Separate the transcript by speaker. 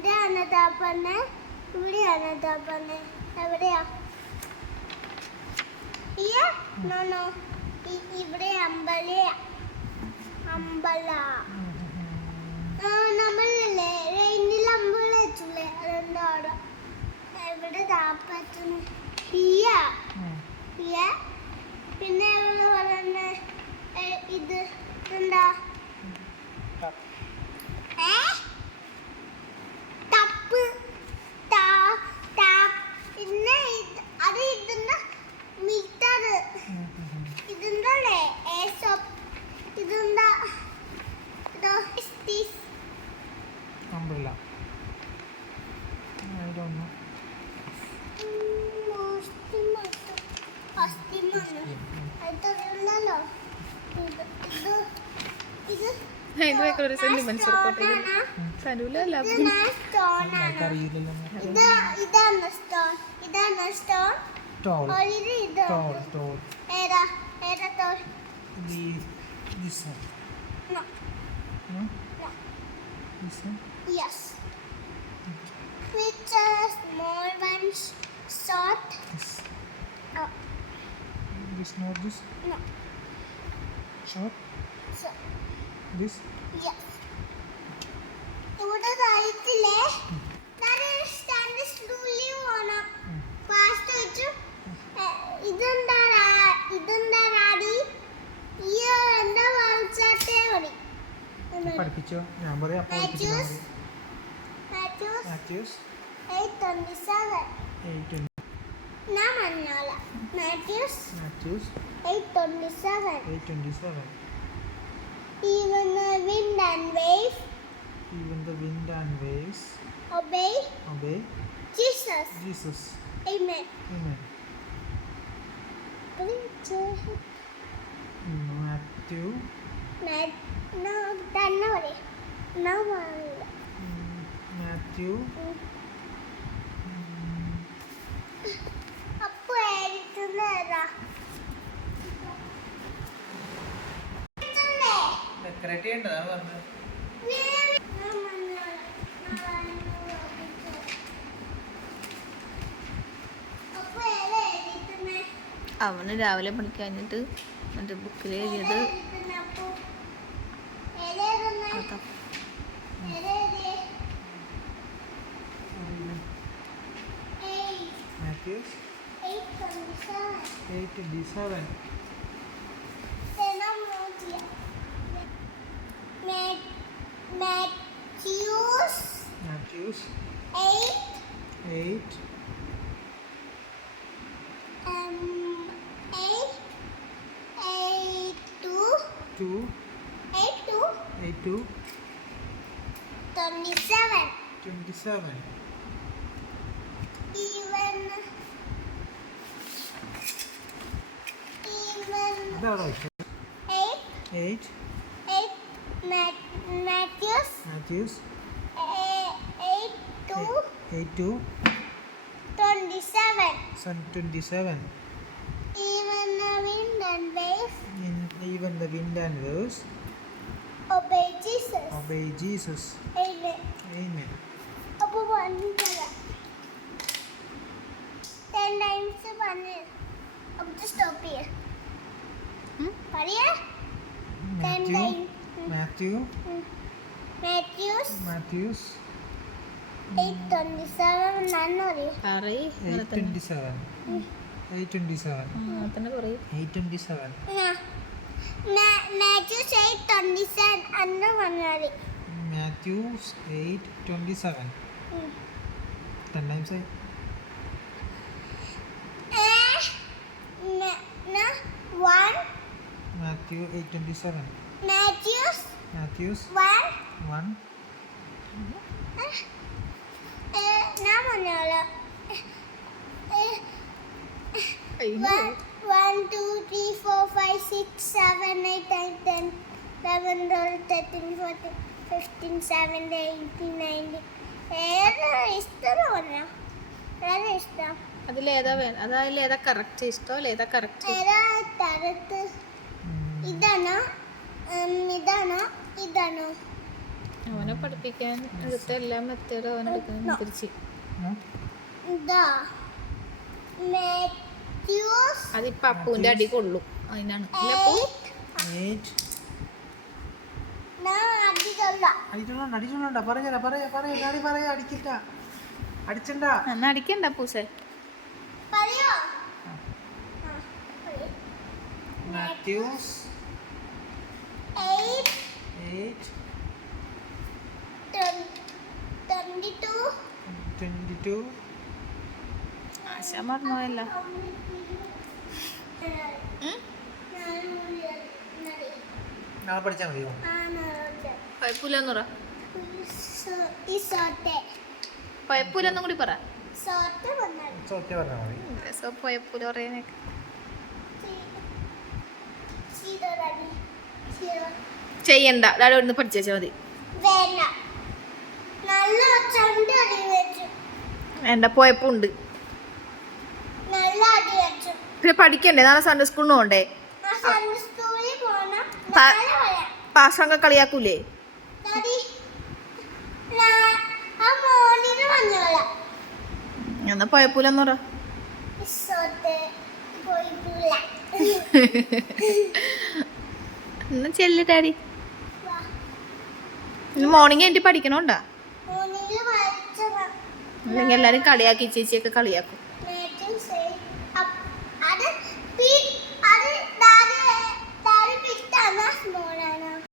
Speaker 1: ഇവിടെയാണ് താപ്പന്നെ ഇവിടെ താപ്പന്നെ എവിടെയാ? ഇയ നോ നോ. ഇവിടെ അമ്പല അമ്പല. നമ്മളില്ലേ? റെയിനിൽ അമ്പല വെച്ചില്ലേ? അതെന്താ അവിടെ? എവിടെ താപ്പറ്റുന്നു ഇയ ഇയ പിന്നെ എവിടെ പറയുന്ന ഇത് എന്താ ഏ തപ്പ് താ താ പിന്നെ ഇത് അത് ഇതിന്റെ മീറ്റർ ഇതെന്തല്ലേ ഏസോപ്പ് ഇതെന്താ ഇതോ ഇസ്തീസ്
Speaker 2: അമ്പില്ല ഇതൊന്നും
Speaker 1: ഇതല്ലോ ഇത് ഇത് ഇത്
Speaker 3: ഇത് ഭയങ്കര ഒരു സെന്റിമെന്റ്സ് റിപ്പോർട്ട് ചെയ്ത് സനൂലല്ല
Speaker 1: ഇത് സ്റ്റോൺ ആണ്
Speaker 2: അറിയില്ലല്ലോ
Speaker 1: ഇത് ഇതാണ് സ്റ്റോൺ ഇതാണ് സ്റ്റോൺ
Speaker 2: ടോൾ
Speaker 1: ഇത് ഇത്
Speaker 2: ടോൾ ടോൾ
Speaker 1: ഏതാ ഏതാ toll
Speaker 2: the this one
Speaker 1: No.
Speaker 2: no
Speaker 1: No.
Speaker 2: this one
Speaker 1: Yes. Which are small ones, short?
Speaker 2: this
Speaker 1: Oh,
Speaker 2: this not this
Speaker 1: no.
Speaker 2: Short
Speaker 1: Sure.
Speaker 2: this?
Speaker 1: yes. ഇവിടെ താഴത്തില്ലേ സ്റ്റാൻഡ് സ്ലൂലി പോണം. Fast വെച്ചു. ഇതെന്താ ഇതെന്താ രാടി ഈ എന്താ വായിച്ചാട്ടേ മതി.
Speaker 2: പഠിപ്പിച്ചോ? ഞാൻ പറയാം Matthews
Speaker 1: Matthews
Speaker 2: Matthews
Speaker 1: eight twenty seven
Speaker 2: eight
Speaker 1: ഞാൻ പറഞ്ഞോളാം Mathews
Speaker 2: Mathews
Speaker 1: eight twenty seven
Speaker 2: eight twenty seven
Speaker 1: Even the wind and wave
Speaker 2: even the wind and waves
Speaker 1: obey
Speaker 2: obey
Speaker 1: Jesus.
Speaker 2: Jesus
Speaker 1: Amen.
Speaker 2: amen
Speaker 1: Preacher.
Speaker 2: Matthew
Speaker 1: Nat- No, തന്നെ പറയും ഞാൻ
Speaker 2: decorate ചെയ്യേണ്ടതാണ് പറഞ്ഞത്?
Speaker 3: അവന് രാവിലെ പണിക്ക് കഴിഞ്ഞിട്ട് എന്റെ ബുക്കിൽ എഴുതിയത്
Speaker 1: അപ്പൊ? two. Eight two. Eight two.
Speaker 2: Twenty-seven. Twenty-seven.
Speaker 1: Even. Even.
Speaker 2: Right.
Speaker 1: Eight.
Speaker 2: Eight.
Speaker 1: Eight. Mat Matthews.
Speaker 2: Matthews.
Speaker 1: Eight, eight two.
Speaker 2: Eight,
Speaker 1: eight two.
Speaker 2: Twenty-seven. Son twenty-seven.
Speaker 1: Even uh, wind and waves.
Speaker 2: In even the wind and waves
Speaker 1: obey Jesus.
Speaker 2: obey Jesus
Speaker 1: Amen.
Speaker 2: amen
Speaker 1: അപ്പൊ kala. Ten times പറഞ്ഞു നമുക്ക് stop ചെയ്യാം
Speaker 3: here.
Speaker 1: പറയാ ten
Speaker 2: Matthew
Speaker 1: time
Speaker 2: Matthew
Speaker 1: Matthews
Speaker 2: Matthews
Speaker 1: eight twenty seven നന്ന് പറയൂ
Speaker 3: പറയ് അങ്ങനെ
Speaker 2: eight
Speaker 3: തന്നെ
Speaker 1: മാത്യൂസ് എയ്റ്റ് ട്വന്റി സെവൻ അന്ന് പറഞ്ഞാൽ
Speaker 2: twenty seven ten times I
Speaker 1: one
Speaker 2: Matthew eight twenty seven Matthews
Speaker 1: Matthews
Speaker 2: one
Speaker 1: ഞാൻ പറഞ്ഞോളാം
Speaker 3: അയ്യോ
Speaker 1: One, one, two, three, four, five, six, seven, eight, nine, ten, eleven, twelve, thirteen, fourteen, fifteen, seventeen, eighteen, nineteen. ഏതാ ഇഷ്ടം ഏതാ ഇഷ്ടം?
Speaker 3: അതിലേതാ വേ അതായത് ഏതാ correct ഇഷ്ടോ അല്ല ഏതാ കറക്റ്റ്
Speaker 1: ഏതാ
Speaker 2: mm,
Speaker 1: ഇതാണോ? ഇതാണോ? ഇതാണോ?
Speaker 3: അവന് പഠിപ്പിക്കാൻ എടുത്ത എല്ലാ മെത്തേഡും അവൻ എടുക്കുന്ന തിരിച്ച്.
Speaker 1: ഇതാ.
Speaker 3: അതിപ്പോ അപ്പൂന്റെ അടി കൊള്ളും അതിനാണ്.
Speaker 2: അടിച്ചോണ്ട. പറയാ പറയാ പറയാ. ഡാഡി പറയാ അടിക്കില്ല അടിച്ചണ്ട.
Speaker 3: എന്നാ അടിക്കണ്ട പൂസേ.
Speaker 2: Matthews
Speaker 1: twenty two
Speaker 2: twenty two
Speaker 3: ആശ മറന്നുപോയല്ല
Speaker 2: നാളെ പഠിച്ചാൽ മതിയോ
Speaker 3: കുഴപ്പമില്ലെന്ന് പറ കുഴപ്പമില്ലെന്നും കൂടി പറ കുഴപ്പമില്ല പറയാനൊക്കെ ചെയ്യണ്ട ഡാഡി ഇവിടുന്ന് പഠിച്ചാൽ മതി
Speaker 1: വേണ്ട പോയപ്പുണ്ട് അടി വെച്ചു
Speaker 3: വേണ്ട കുഴപ്പമുണ്ട്
Speaker 1: നല്ല അടി വെച്ചു
Speaker 3: പിന്നെ പഠിക്കണ്ടേ? നാളെ സൺഡേ സ്കൂളിന് പോകണ്ടേ
Speaker 1: ആ സൺഡേ സ്കൂളിൽ പോണം.
Speaker 3: പ-
Speaker 1: നാളെ വരാം
Speaker 3: പാസ്റ്ററൊക്കെ കളിയാക്കൂലേ? എന്നാ കുഴപ്പമില്ലെന്ന് പറ. എന്നാ ചെല്ലു ഡാഡി. മോർണിംഗ് എനിക്ക് പഠിക്കണോണ്ടാ അല്ലെങ്കിൽ എല്ലാരും കളിയാക്കി ചേച്ചിയൊക്കെ കളിയാക്കും.